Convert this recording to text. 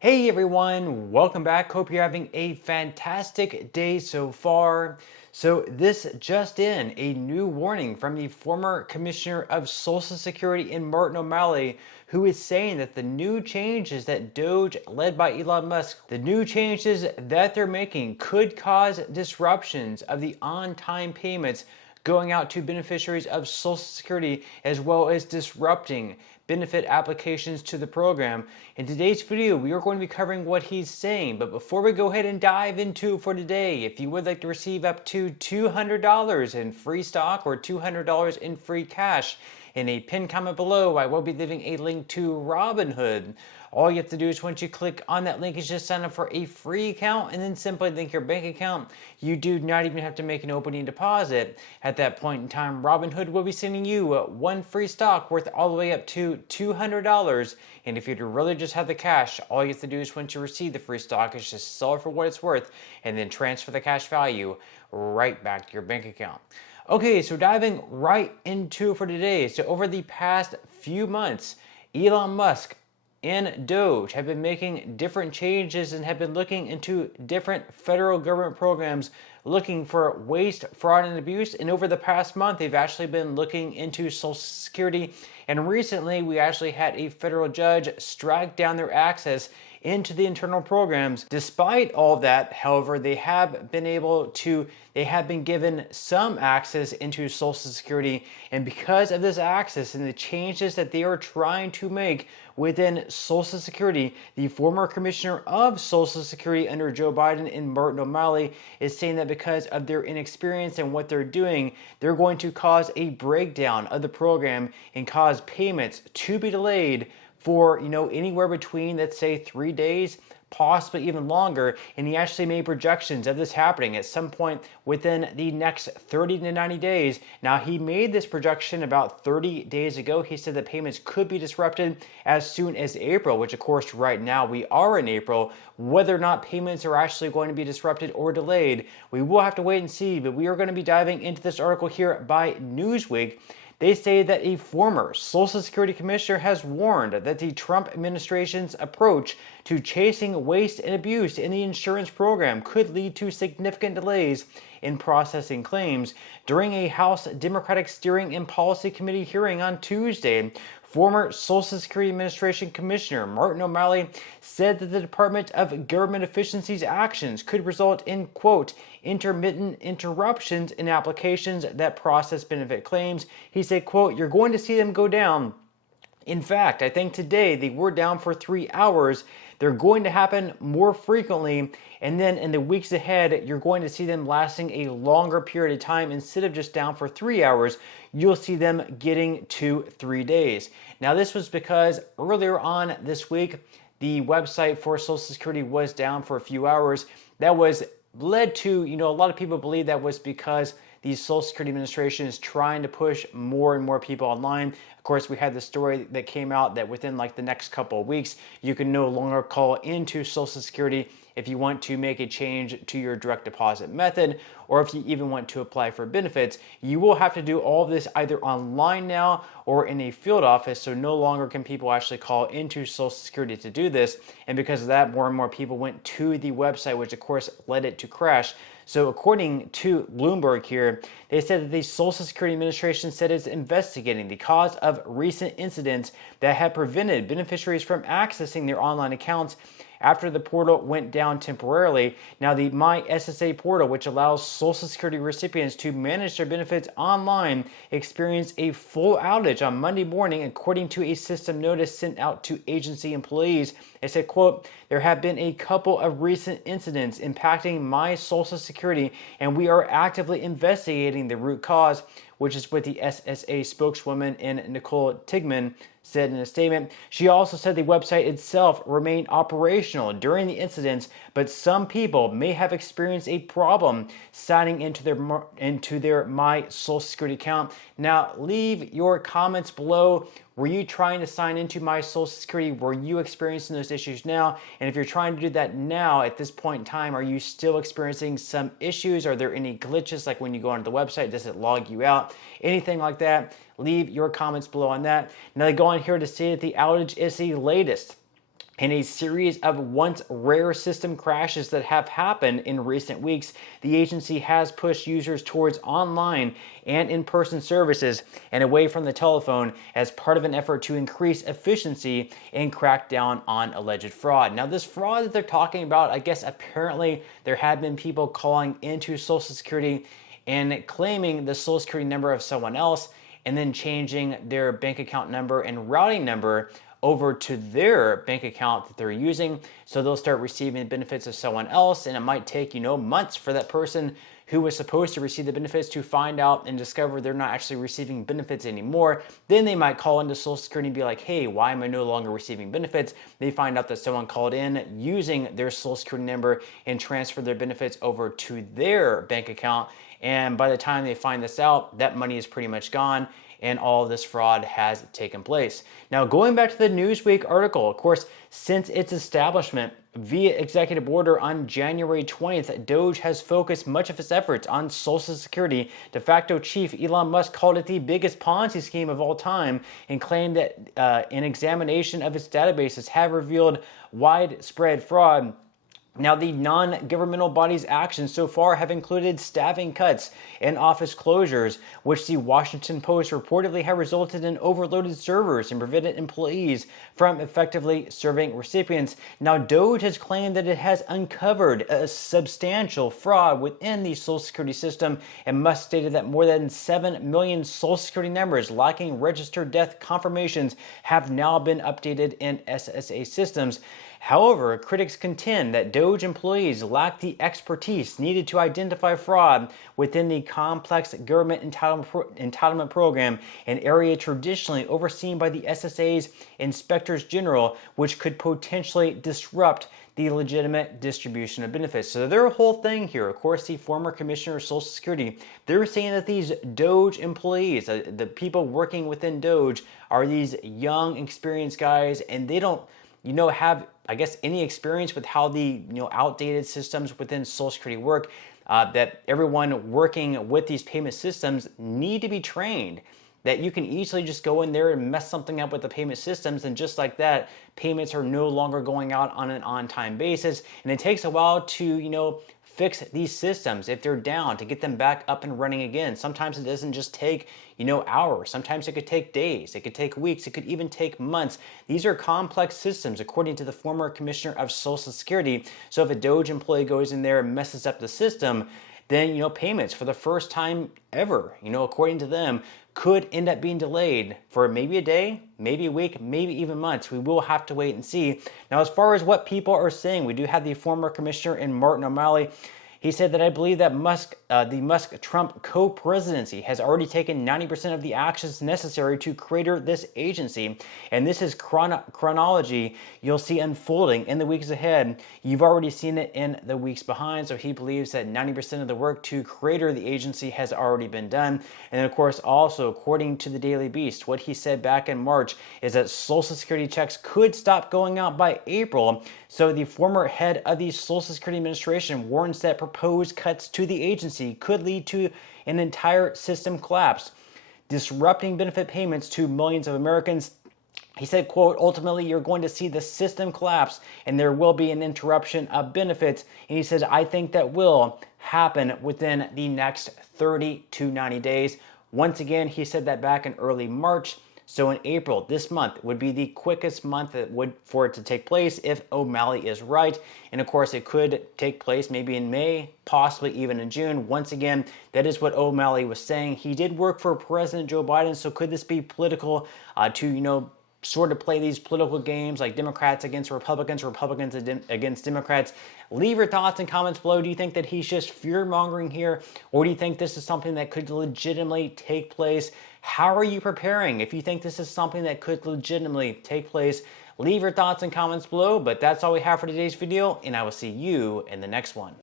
Hey everyone, welcome back. Hope you're having a fantastic day so far. So this just in, a new warning from the former Commissioner of Social Security in Martin O'Malley, who is saying that the new changes that DOGE, led by Elon Musk, the new changes that they're making could cause disruptions of the on-time payments going out to beneficiaries of Social Security, as well as disrupting benefit applications to the program. In today's video, we are going to be covering what he's saying, but before we go ahead and dive into for today, if you would like to receive up to $200 in free stock or $200 in free cash, in a pinned comment below, I will be leaving a link to Robinhood. All you have to do is once you click on that link is just sign up for a free account and then simply link your bank account. You do not even have to make an opening deposit. At that point in time, Robinhood will be sending you one free stock worth all the way up to $200. And if you really just have the cash, all you have to do is once you receive the free stock is just sell it for what it's worth and then transfer the cash value right back to your bank account. Okay, so diving right into for today. So over the past few months, Elon Musk and DOGE have been making different changes and have been looking into different federal government programs looking for waste, fraud, and abuse. And over the past month, they've actually been looking into Social Security. And recently, we actually had a federal judge strike down their access into the internal programs. Despite all of that, however, they have been given some access into Social Security, and because of this access and the changes that they are trying to make within Social Security, the former commissioner of Social Security under Joe Biden and Martin O'Malley is saying that because of their inexperience and what they're doing, they're going to cause a breakdown of the program and cause payments to be delayed for anywhere between, let's say, 3 days, possibly even longer. And he actually made projections of this happening at some point within the next 30 to 90 days. Now, he made this projection about 30 days ago. He said that payments could be disrupted as soon as April, which of course right now we are in April. Whether or not payments are actually going to be disrupted or delayed, we will have to wait and see. But we are going to be diving into this article here by Newsweek. They say that a former Social Security commissioner has warned that the Trump administration's approach to chasing waste and abuse in the insurance program could lead to significant delays in processing claims. During a House Democratic Steering and Policy Committee hearing on Tuesday, former Social Security Administration Commissioner Martin O'Malley said that the Department of Government Efficiency's actions could result in, quote, intermittent interruptions in applications that process benefit claims. He said, quote, you're going to see them go down. In fact, I think today they were down for 3 hours. They're going to happen more frequently. And then in the weeks ahead, you're going to see them lasting a longer period of time. Instead of just down for 3 hours, you'll see them getting to 3 days. Now, this was because earlier on this week, the website for Social Security was down for a few hours. That was led to, a lot of people believe that was because the Social Security Administration is trying to push more and more people online. Of course, we had the story that came out that within like the next couple of weeks, you can no longer call into Social Security if you want to make a change to your direct deposit method, or if you even want to apply for benefits. You will have to do all of this either online now or in a field office, so no longer can people actually call into Social Security to do this. And because of that, more and more people went to the website, which of course led it to crash. So according to Bloomberg here, they said that the Social Security Administration said it's investigating the cause of recent incidents that have prevented beneficiaries from accessing their online accounts after the portal went down temporarily. Now, the My SSA portal, which allows Social Security recipients to manage their benefits online, experienced a full outage on Monday morning, according to a system notice sent out to agency employees. It said, quote, there have been a couple of recent incidents impacting my Social Security, and we are actively investigating the root cause, which is what the SSA spokeswoman Nicole Tigman said in a statement. She also said the website itself remained operational during the incidents, but some people may have experienced a problem signing into their My Social Security account. Now, leave your comments below. Were you trying to sign into My Social Security? Were you experiencing those issues now? And if you're trying to do that now at this point in time, are you still experiencing some issues? Are there any glitches, like when you go onto the website, does it log you out? Anything like that? Leave your comments below on that. Now they go on here to say that the outage is the latest In a series of once rare system crashes that have happened in recent weeks, the agency has pushed users towards online and in-person services and away from the telephone as part of an effort to increase efficiency and crack down on alleged fraud. Now, this fraud that they're talking about, I guess apparently there have been people calling into Social Security and claiming the Social Security number of someone else and then changing their bank account number and routing number over to their bank account that they're using. So they'll start receiving the benefits of someone else, and it might take, months for that person who was supposed to receive the benefits to find out and discover they're not actually receiving benefits anymore. Then they might call into Social Security and be like, hey, why am I no longer receiving benefits? They find out that someone called in using their Social Security number and transferred their benefits over to their bank account. And by the time they find this out, that money is pretty much gone, and all of this fraud has taken place. Now, going back to the Newsweek article, of course, since its establishment via executive order on January 20th, DOGE has focused much of its efforts on Social Security. De facto chief Elon Musk called it the biggest Ponzi scheme of all time and claimed that an examination of its databases have revealed widespread fraud. Now, the non-governmental body's actions so far have included staffing cuts and office closures, which the Washington Post reportedly have resulted in overloaded servers and prevented employees from effectively serving recipients. Now, DOGE has claimed that it has uncovered a substantial fraud within the Social Security system, and Musk stated that more than 7 million Social Security numbers lacking registered death confirmations have now been updated in SSA systems. However, critics contend that DOGE employees lack the expertise needed to identify fraud within the complex government entitlement program, an area traditionally overseen by the SSA's inspectors general, which could potentially disrupt the legitimate distribution of benefits. So their whole thing here, of course, the former commissioner of Social Security, they're saying that these DOGE employees, the people working within DOGE, are these young, experienced guys, and they don't have, I guess, any experience with how the outdated systems within Social Security work, that everyone working with these payment systems need to be trained, that you can easily just go in there and mess something up with the payment systems, and just like that, payments are no longer going out on an on-time basis, and it takes a while to fix these systems if they're down, to get them back up and running again. Sometimes it doesn't just take hours. Sometimes it could take days. It could take weeks. It could even take months. These are complex systems, according to the former commissioner of Social Security. So if a DOGE employee goes in there and messes up the system, then payments for the first time ever, according to them, could end up being delayed for maybe a day, maybe a week, maybe even months. We will have to wait and see. Now, as far as what people are saying, we do have the former commissioner in Martin O'Malley. He said that I believe that the Musk-Trump co-presidency has already taken 90% of the actions necessary to crater this agency. And this is chronology you'll see unfolding in the weeks ahead. You've already seen it in the weeks behind. So he believes that 90% of the work to crater the agency has already been done. And of course, also, according to the Daily Beast, what he said back in March is that Social Security checks could stop going out by April. So the former head of the Social Security Administration warns that proposed cuts to the agency could lead to an entire system collapse, disrupting benefit payments to millions of Americans. He said, quote, ultimately, you're going to see the system collapse and there will be an interruption of benefits. And he says, I think that will happen within the next 30 to 90 days. Once again, he said that back in early March. So in April, this month, would be the quickest month for it to take place if O'Malley is right. And of course, it could take place maybe in May, possibly even in June. Once again, that is what O'Malley was saying. He did work for President Joe Biden, so could this be political to, sort of play these political games like Democrats against Republicans, Republicans against Democrats? Leave your thoughts and comments below. Do you think that he's just fear-mongering here? Or do you think this is something that could legitimately take place? How are you preparing if you think this is something that could legitimately take place? Leave your thoughts and comments below, but that's all we have for today's video, and I will see you in the next one.